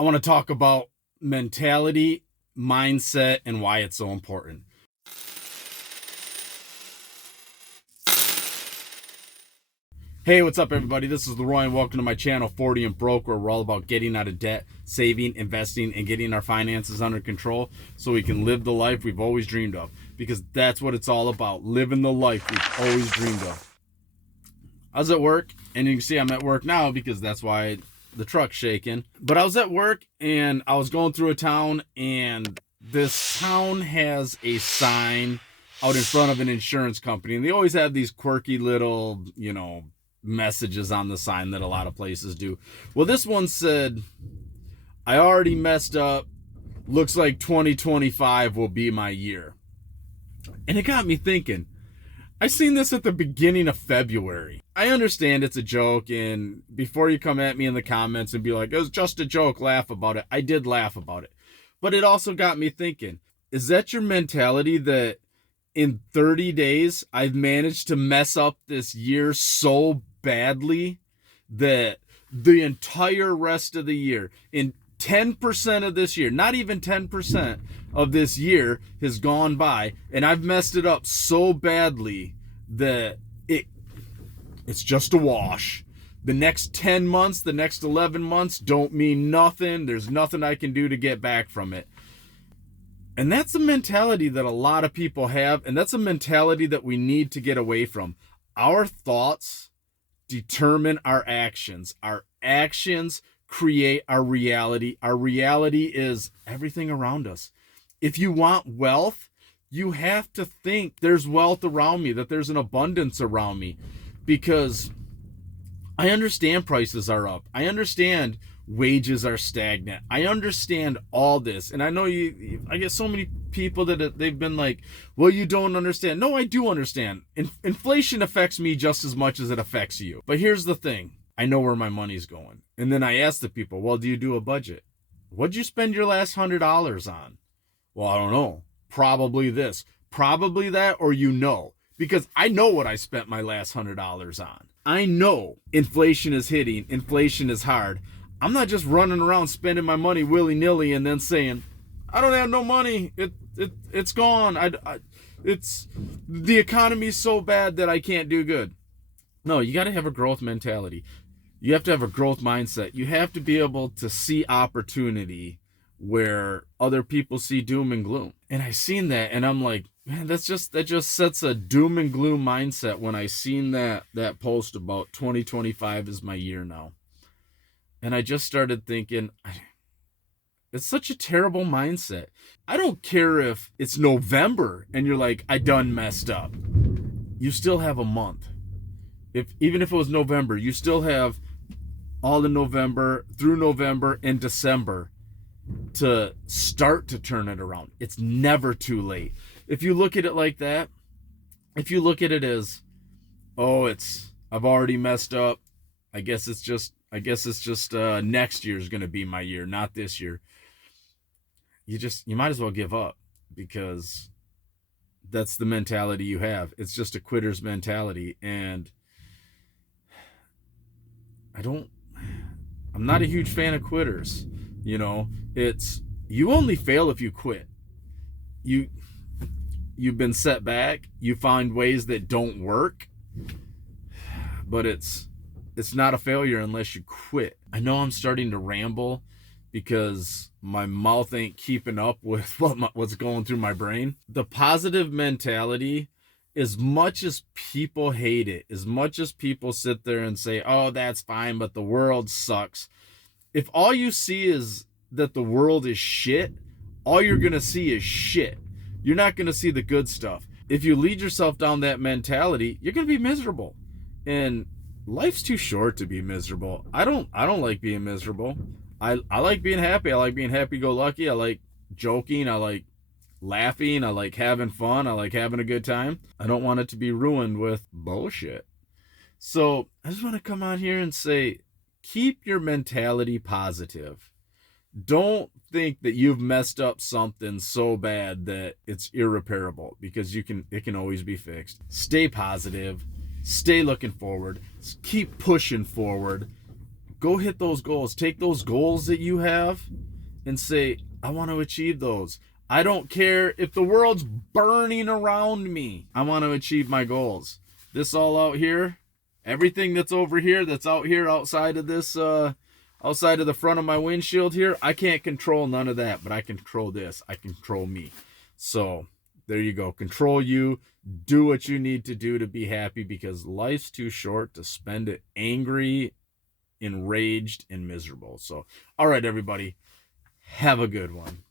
I want to talk about mentality, mindset, and why it's so important. Hey, what's up, everybody? This is Leroy, and welcome to my channel, 40 and Broke, where we're all about getting out of debt, saving, investing, and getting our finances under control so we can live the life we've always dreamed of. Because that's what it's all about, living the life we've always dreamed of. I was at work, and you can see I'm at work now because that's why the truck's shaking. But I was at work, and I was going through a town, and this town has a sign out in front of an insurance company. And they always have these quirky little, messages on the sign that a lot of places do. Well, this one said, "I already messed up. Looks like 2025 will be my year." And it got me thinking. I seen this at the beginning of February. I understand it's a joke, and before you come at me in the comments and be like, "It was just a joke, laugh about it," I did laugh about it. But it also got me thinking, is that your mentality, that in 30 days I've managed to mess up this year so badly that the entire rest of the year, in 10% of this year, not even 10% of this year has gone by, and I've messed it up so badly that it's just a wash. The next 10 months, the next 11 months don't mean nothing. There's nothing I can do to get back from it. And that's a mentality that a lot of people have, and that's a mentality that we need to get away from. Our thoughts determine our actions. Our actions create our reality. Our reality is everything around us. If you want wealth, you have to think there's wealth around me, that there's an abundance around me, because I understand prices are up. I understand wages are stagnant. I understand all this. And I know I get so many people that they've been like, "Well, you don't understand." No, I do understand. Inflation affects me just as much as it affects you. But here's the thing. I know where my money's going. And then I ask the people, "Well, do you do a budget? What'd you spend your last $100 on?" "Well, I don't know. Probably this, probably that," or because I know what I spent my last $100 on. I know inflation is hitting. Inflation is hard. I'm not just running around spending my money willy-nilly and then saying, "I don't have no money. It's gone. It's the economy's so bad that I can't do good." No, you got to have a growth mentality. You have to have a growth mindset. You have to be able to see opportunity where other people see doom and gloom. And I seen that, and I'm like, man, that just sets a doom and gloom mindset when I seen that post about 2025 is my year now. And I just started thinking, it's such a terrible mindset. I don't care if it's November and you're like, "I done messed up." You still have a month. Even if it was November, you still have all in November, through November and December to start to turn it around. It's never too late. If you look at it like that, if you look at it as, "Oh, I've already messed up. I guess it's just next year's going to be my year, not this year." You might as well give up, because that's the mentality you have. It's just a quitter's mentality. And I'm not a huge fan of quitters. It's, you only fail if you quit. You've been set back. You find ways that don't work, but it's not a failure unless you quit. I know I'm starting to ramble because my mouth ain't keeping up with what's going through my brain. The positive mentality, as much as people hate it, as much as people sit there and say, "Oh, that's fine, but the world sucks." If all you see is that the world is shit, all you're going to see is shit. You're not going to see the good stuff. If you lead yourself down that mentality, you're going to be miserable. And life's too short to be miserable. I don't like being miserable. I like being happy. I like being happy-go-lucky. I like joking. I like laughing. I like having fun. I like having a good time. I don't want it to be ruined with bullshit. So I just want to come on here and say, keep your mentality positive. Don't think that you've messed up something so bad that it's irreparable, because it can always be fixed. Stay positive. Stay looking forward. Keep pushing forward. Go hit those goals. Take those goals that you have and say, I want to achieve those. I don't care if the world's burning around me. I want to achieve my goals. This all out here, everything that's over here, that's out here outside of this, outside of the front of my windshield here, I can't control none of that, but I can control this. I control me. So there you go. Control you. Do what you need to do to be happy, because life's too short to spend it angry, enraged, and miserable. So, all right, everybody, have a good one.